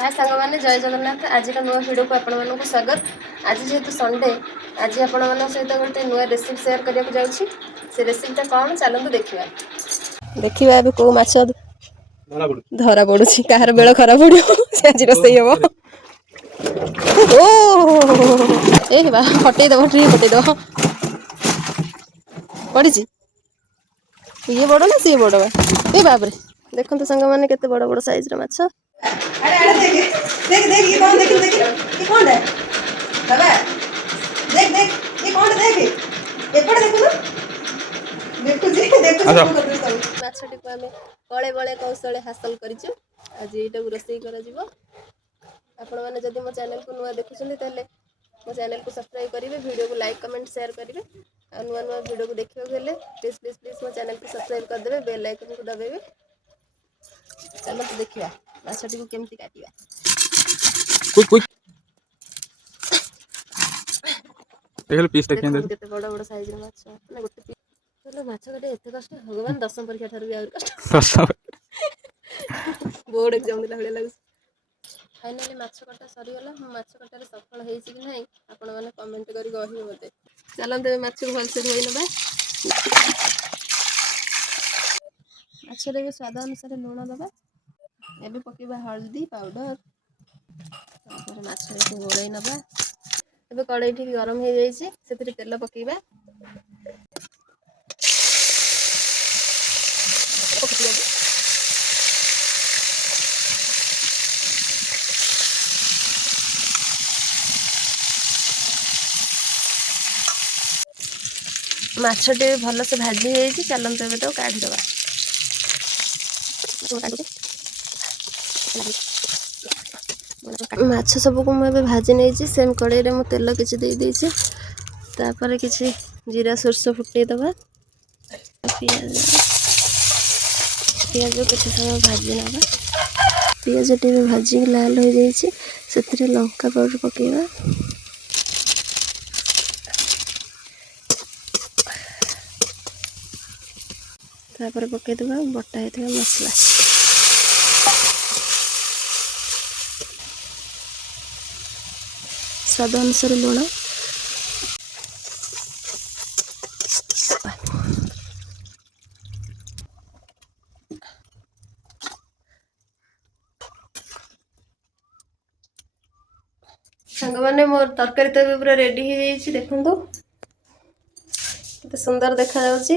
हाय सांग मैंने जय जगन्नाथ। आज का नुआ वीडियो को आपण मानक स्वागत। आज जेहेतु संडे आज आपण मान सहित गोटे नुआ रेसिपी शेयर करने को जाऊँगी। से रेसिपीटा कौन चलते देखा देखा कौ माछ धरा पड़ू कहार बेल खराब पड़ो से आज रोसे हम ओ ए हटेदब ट्री हटेदब पड़ी ये बड़ ना सी बड़ बा ए बाबरे देखो सांग मैंने केते बड़ बड़ साइज माछ। अरे अरे देख देख देख ये कौन देख देख ये कौन है बाबा देख देख ये कौन है देख एपड़ देखो ना देखो जी देखो सब कर दे सब माछटी को आमे कळे बळे कौशले हासिल करिछु। आज एटा रोसई करा जिवो। आपण माने जदि मो चैनल को नुआ देखुछन ताले मो चैनल को सब्सक्राइब करिवे, वीडियो को लाइक कमेंट शेयर करिवे। आ नुआ नुआ वीडियो को देखियो गेले प्लीज प्लीज प्लीज मो चैनल को सब्सक्राइब कर देबे, बेल आइकन को दबाइबे। चलो तो देखिया माछटी को केमती काटिबा। कुछ कुछ देखल पीस देखिए देखो केते बड़ बड़ साइज रे माछ ना गोटे पीस। चलो माछ काटे एते कष्ट भगवान दशम परीक्षा ठार भी आउर कष्ट बोर्ड एग्जाम दिला भले लागु। फाइनली माछ कटा सरी गला। माछ कटारे सफल हेछि कि नाही आपण माने कमेंट करी कहिबे मते। चलन देबे माछ को भलसे धोई नबा। माछ रे स्वाद अनुसार लूण दबा। एबे पकेबा हल्दी पाउडर तापर माछ को गोळै नबा। एबे कढ़ाई ठीक गरम हो जाइए से तेल पकेबा। माछटे भल से भाजी है चलते ए तो काढ़ीदे माछ सबको मुझे भाजी नहीं सेम कड़ाई में तेल किसी देदेचे तापर किसी जीरा सोरष फुटे दबा। पियाज पियाज किसी समय भाजी नवा। पियाज टे भाजी लाल हो जाइए से लंका पाउडर पकेबा। तापर पकईदबा बटा होता मसला। स्वाद अनुसार लुण। सांग मैंने मोर तरकारी तो पूरा रेडी हो जाइए देखो केते सुंदर देखा जाउची।